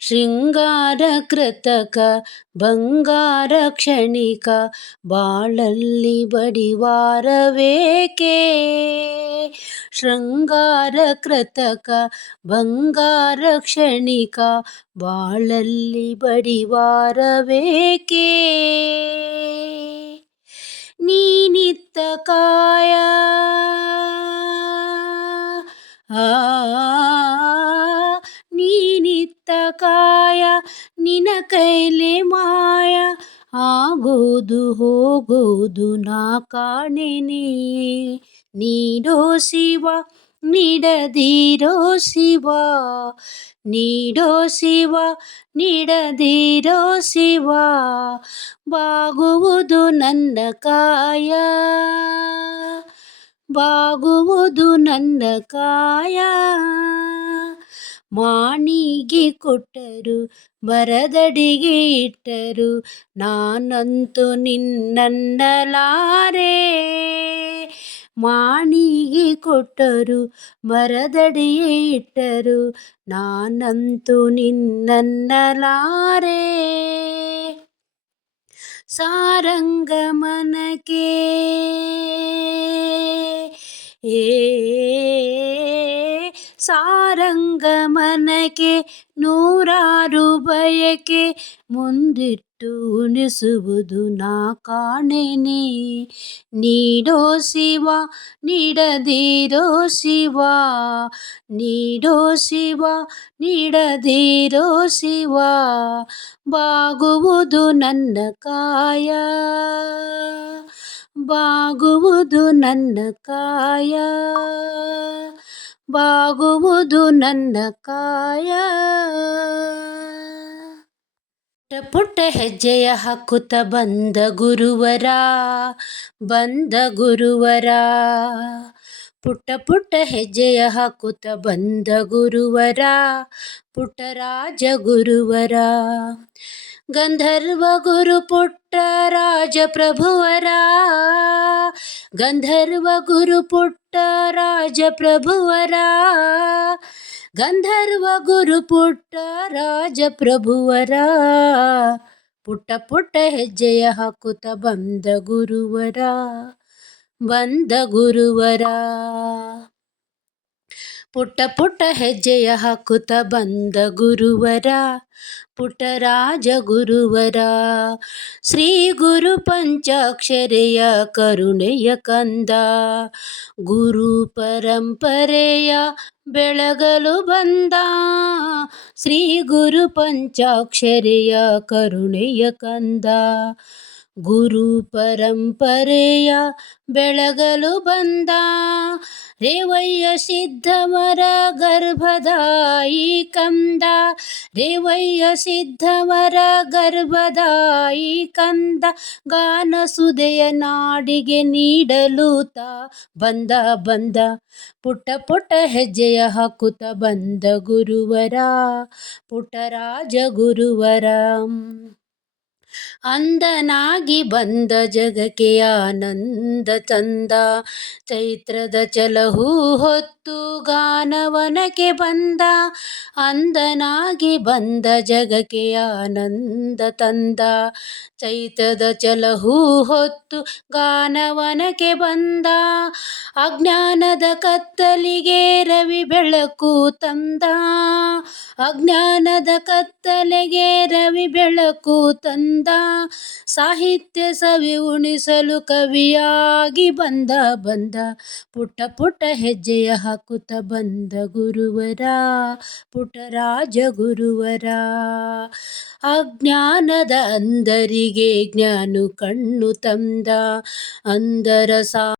ಶೃಂಗಾರ ಕೃತಕ ಬಂಗಾರ ಕ್ಷಣಿಕ ಬಾಳಲ್ಲಿ ಬಡಿವಾರವೇಕೆ? ಶೃಂಗಾರ ಕೃತಕ ಬಂಗಾರ ಕ್ಷಣಿಕ ಬಾಳಲ್ಲಿ ಬಡಿವಾರವೇಕೆ? ನೀನಿತ್ತ ಕಾಯ ಕಾಯ ನಿನ ಕೈಲೆ ಮಾಯ. ಆಗೋದು ಹೋಗೋದು ನಾ ಕಾಣೆನೆ. ನೀಡೋ ಶಿವ, ನೀಡದಿರೋ ಶಿವ. ನೀಡೋ ಶಿವ, ನೀಡದಿರೋ ಶಿವ. ಬಾಗುವುದು ನನ್ನ ಕಾಯ. ಬಾಗುವುದು ನನ್ನ ಕಾಯ. ಮಾಣಿಗೆ ಕೊಟ್ಟರು ಮರದಡಿಗೆ ಇಟ್ಟರು ನಾನಂತೂ ನಿನ್ನನ್ನಲಾರೆ. ಮಾಣಿಗೆ ಕೊಟ್ಟರು ಮರದಡಿಗೆ ಇಟ್ಟರು ನಾನಂತೂ ನಿನ್ನನ್ನಲಾರೆ. ಸಾರಂಗಮನಕೆ ಏ ಸಾರಂಗಮನಕ್ಕೆ ನೂರಾರು ಬಯಕೆ ಮುಂದಿಟ್ಟು ಉಣಿಸುವುದು ನಾ ಕಾಣೆನೆ ನೀಡೋ ಶಿವ ನೀಡದಿರೋ ಶಿವ ನೀಡೋ ಶಿವ ನೀಡದಿರೋ ಶಿವ ಬಾಗುವುದು ನನ್ನ ಕಾಯ ಬಾಗುವುದು ನನ್ನ ಕಾಯ ಬಾಗುವುದು ನನ್ನ ಕಾಯ. ಪುಟ್ಟ ಹೆಜ್ಜೆಯ ಹಾಕುತ್ತ ಬಂದ ಗುರುವರ ಬಂದ ಗುರುವರ. ಪುಟ್ಟ ಪುಟ್ಟ ಹೆಜ್ಜೆಯ ಹಾಕುತ್ತ ಬಂದ ಗುರುವರ ಪುಟ್ಟರಾಜ ಗುರುವರ. ಗಂಧರ್ವ ಗುರು ಪುಟ್ಟ ರಾಜ ಪ್ರಭುವರ ಗಂಧರ್ವ ಗುರು ಪುಟ್ಟ ರಾಜ ಪ್ರಭುವರ ಗಂಧರ್ವ ಗುರು ಪುಟ್ಟ ರಾಜ ಪ್ರಭುವರ ಪುಟ್ಟ ಪುಟ್ಟ ಹೆಜ್ಜೆಯ ಹಾಕುತ್ತ ಬಂದ ಗುರುವರ ಬಂದ ಗುರುವರ ಪುಟ್ಟ ಪುಟ್ಟ ಹೆಜ್ಜೆಯ ಹಾಕುತ್ತ ಬಂದ ಗುರುವರ ಪುಟ್ಟರಾಜ ಗುರುವರ. ಶ್ರೀ ಗುರು ಪಂಚಾಕ್ಷರೆಯ ಕರುಣೆಯ ಕಂದ, ಗುರು ಪರಂಪರೆಯ ಬೆಳಗಲು ಬಂದ. ಶ್ರೀ ಗುರು ಪಂಚಾಕ್ಷರೆಯ ಕರುಣೆಯ ಕಂದ, ಗುರು ಪರಂಪರೆಯ ಬೆಳಗಲು ಬಂದ. ರೇವಯ್ಯ ಸಿದ್ಧವರ ಗರ್ಭದಾಯಿ ಕಂದ. ರೇವಯ್ಯ ಸಿದ್ಧವರ ಗರ್ಭದಾಯಿ ಕಂದ. ಗಾನ ಸುದೆಯ ನಾಡಿಗೆ ನೀಡಲು ತಾ ಬಂದ ಬಂದ. ಪುಟ್ಟ ಪುಟ್ಟ ಹೆಜ್ಜೆಯ ಹಾಕುತ್ತ ಬಂದ ಗುರುವರ. ಪುಟ್ಟರಾಜ ಗುರುವರ. ಅಂದನಾಗಿ ಬಂದ ಜಗಕ್ಕೆ ಆನಂದ ಚಂದ ಚೈತ್ರದ ಚಲಹೂ ಹೊತ್ತು ಗಾನವನಕ್ಕೆ ಬಂದ. ಅಂದನಾಗಿ ಬಂದ ಜಗಕ್ಕೆ ಆನಂದ ತಂದ. ಚೈತದ ಚಲಹೂ ಹೊತ್ತು ಗಾನವನಕ್ಕೆ ಬಂದ. ಅಜ್ಞಾನದ ಕತ್ತಲಿಗೆ ರವಿ ಬೆಳಕು ತಂದ. ಅಜ್ಞಾನದ ಕತ್ತಲೆಗೆ ರವಿ ಬೆಳಕು ತಂದ. ಸಾಹಿತ್ಯ ಸವಿ ಉಣಿಸಲು ಕವಿಯಾಗಿ ಬಂದ ಬಂದ. ಪುಟ್ಟ ಪುಟ್ಟ ಹೆಜ್ಜೆಯ ಹಾಕುತ್ತ ಬಂದ ಗುರುವರ. ಪುಟ್ಟರಾಜ ಗುರುವರ ಅಜ್ಞಾನದ ಅಂಧರಿಗೆ ಜ್ಞಾನ ಕಣ್ಣು ತಂದ. ಅಂದರ ಸಾ